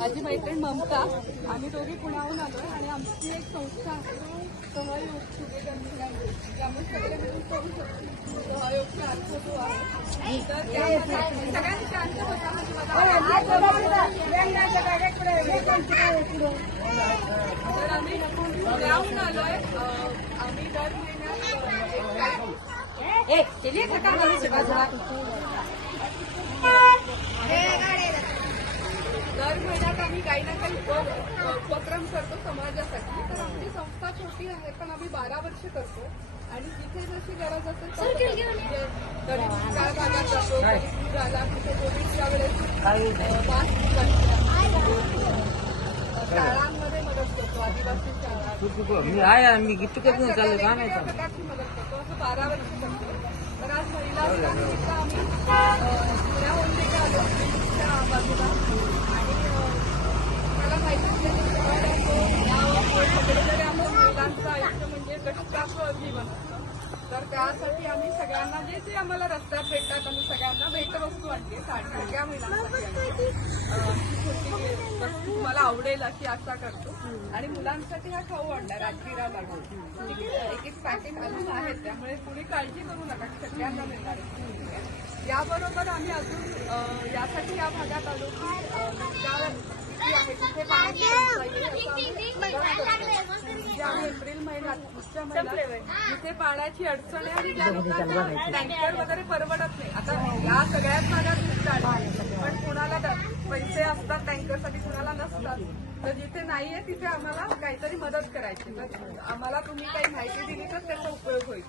माझी मैत्रीण ममता, आम्ही दोघी पुण्याहून आलोय आणि आमची एक संस्था आहे सहयोग सुविधा, आम्ही सगळे मिळून करू शकतो. सहयोगचा अर्थ जो आहे तर त्यामध्ये सगळ्यांनी शांत होता. तर आम्ही पुण्याहून आलोय. आम्ही दर महिन्यात दर महिन्यात आम्ही काही ना काही उपक्रम करतो समाजासाठी. तर आमची संस्था छोटी आहे पण आम्ही 12 वर्ष करतो आणि जिथे जशी गरज असेल म्हणजे गरीब काळ भागात जातो. पूर आला तिथे कोविडच्या वेळेस शाळांमध्ये मदत करतो. आदिवासी शाळा प्रकारची मदत करतो. असं 12 वर्ष करतो. तर आज महिला दिनानिमित्त आम्ही पुण्याहून तिथे आलो बाजूला आणि मला माहिती महिलांचं आयुष्य म्हणजे कष्टाचं जीवन असतं. तर त्यासाठी आम्ही सगळ्यांना जे जे आम्हाला रस्त्यात भेटतात आम्ही सगळ्यांना भेटवस्तू आणते. सगळ्या महिलांसाठी छोटी वस्तू तुम्हाला आवडेल अशी आशा करतो. आणि मुलांसाठी हा खाऊ आणला रात्रीला लागून एक एक पॅकेट अजून आहेत. त्यामुळे कुणी काळजी करू नका, सगळ्यांना मिळणार आहे. याबरोबर आम्ही अजून यासाठी या भागात आलो की आहे तिथे पाण्याची आम्ही एप्रिल महिन्यात पुढच्या महिन्यात जिथे पाण्याची अडचण आहे आणि ज्या लोकांना टँकर वगैरे परवडत नाही. आता या सगळ्याच भागात पण कुणाला पैसे असतात टँकरसाठी, कुणाला नसतात. तर जिथे नाहीये तिथे आम्हाला काहीतरी मदत करायची. तर आम्हाला तुम्ही काही माहिती दिली तर त्याचा उपयोग होईल.